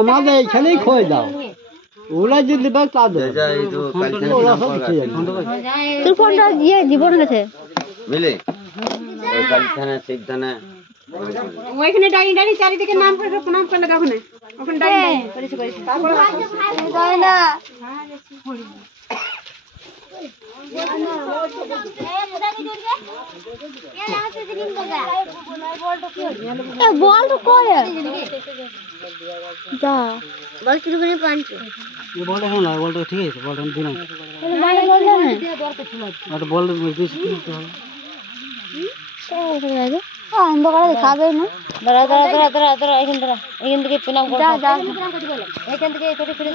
আমাদের এখানেই খোঁজ দাও ওরা যদি তোর ফোনটা দিয়ে জীবন গেছে বুঝলি ওইখানে ডাইনি ডাইনি চারিদিকে নাম করে প্রণাম করলে তখন ওখানে ডাইনি করেছে বল তো কয় যা বল কি করে পাঁচ ये बॉल है ना बॉल तो ठीक है बॉल हम दिना बॉल है और बॉल दिस अंधकार दिखाबे ना दरा एखन থেকে প্রণাম কর যা যা এখান থেকে